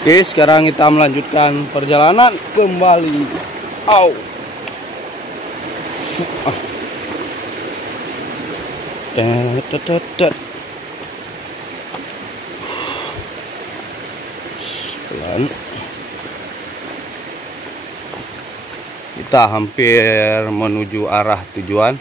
Oke, sekarang kita melanjutkan perjalanan kembali. Au. Pelan. Kita hampir menuju arah tujuan.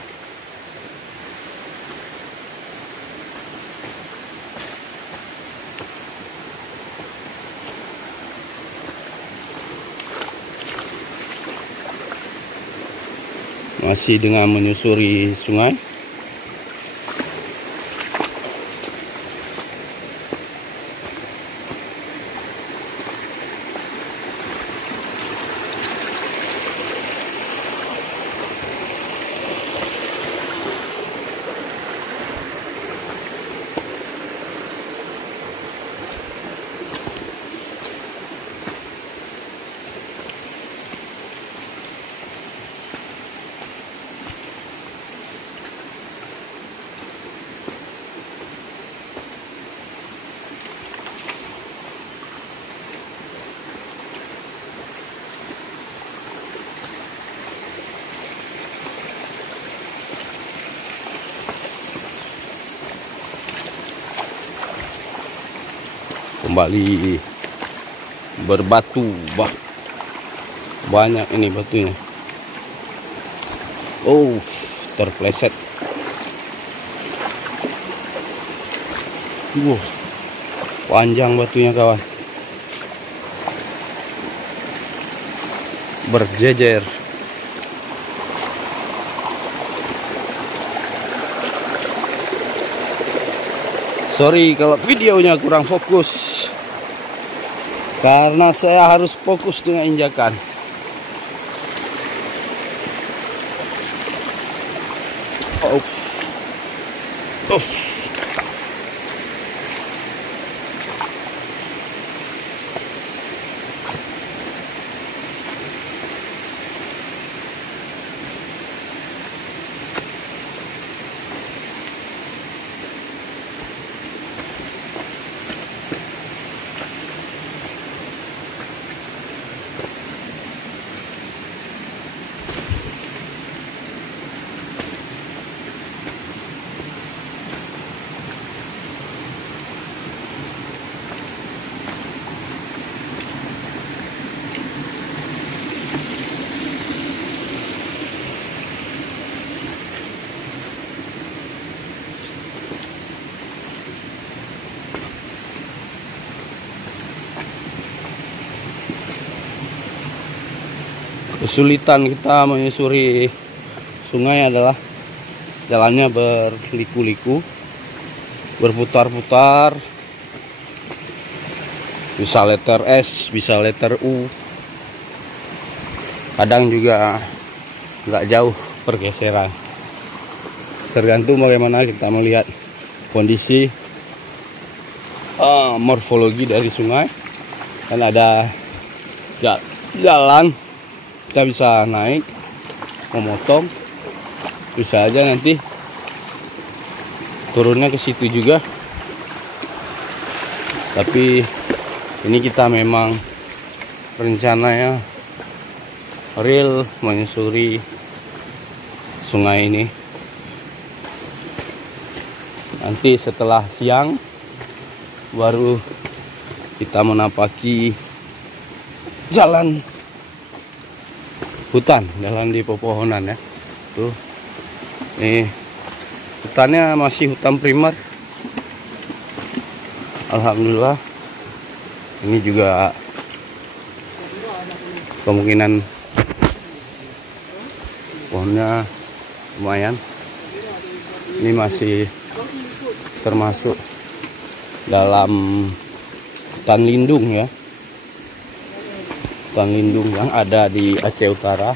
Masih dengan menyusuri sungai. Kembali berbatu, banyak ini batunya. Oh, terpleset. Panjang batunya kawan, berjejer. Sorry kalau videonya kurang fokus, karena saya harus fokus dengan injakan. Kesulitan kita menyusuri sungai adalah jalannya berliku-liku, berputar-putar, bisa letter S, bisa letter U, kadang juga nggak jauh pergeseran, tergantung bagaimana kita melihat kondisi morfologi dari sungai. Dan ada jalan kita bisa naik, memotong, bisa aja nanti turunnya ke situ juga. Tapi ini kita memang rencananya real menyusuri sungai ini. Nanti setelah siang baru kita menapaki jalan hutan, jalan di pepohonan ya. Tuh, nih hutannya masih hutan primer. Alhamdulillah. Ini juga kemungkinan pohonnya lumayan. Ini masih termasuk dalam hutan lindung ya. Hutan lindung yang ada di Aceh Utara.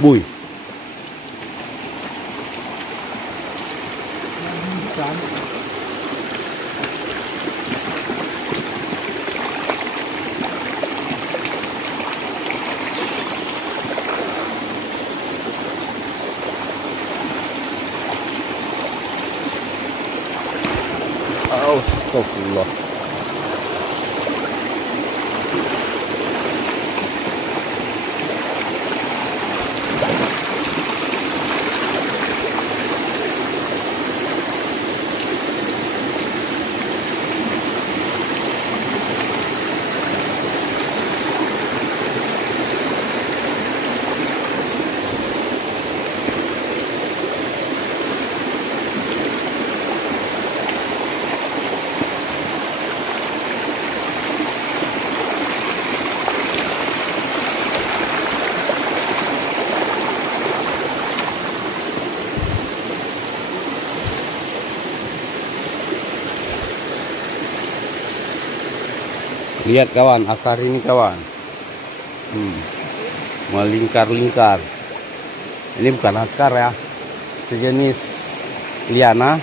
Bui. Astagfirullah. Lihat kawan, akar ini kawan, melingkar-lingkar. Ini bukan akar ya, sejenis liana.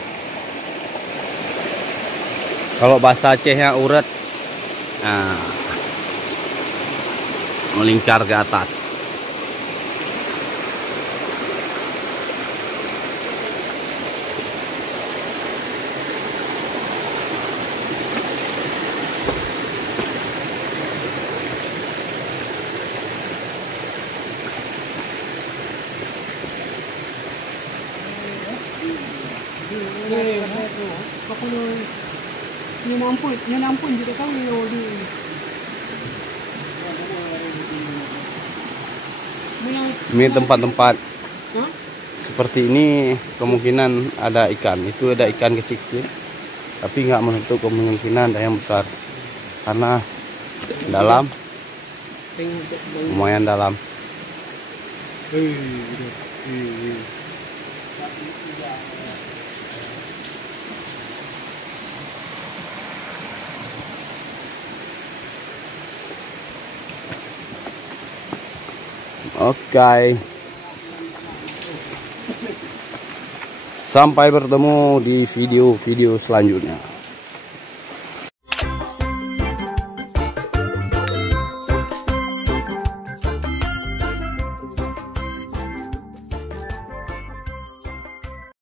Kalau bahasa Acehnya uret, nah, melingkar ke atas. Nyo nampun juga tahu di. Ini tempat-tempat seperti ini kemungkinan ada ikan. Itu ada ikan kecil-kecil, tapi nggak menutup kemungkinan ada yang besar karena dalam, lumayan dalam. Oke. Sampai bertemu di video-video selanjutnya.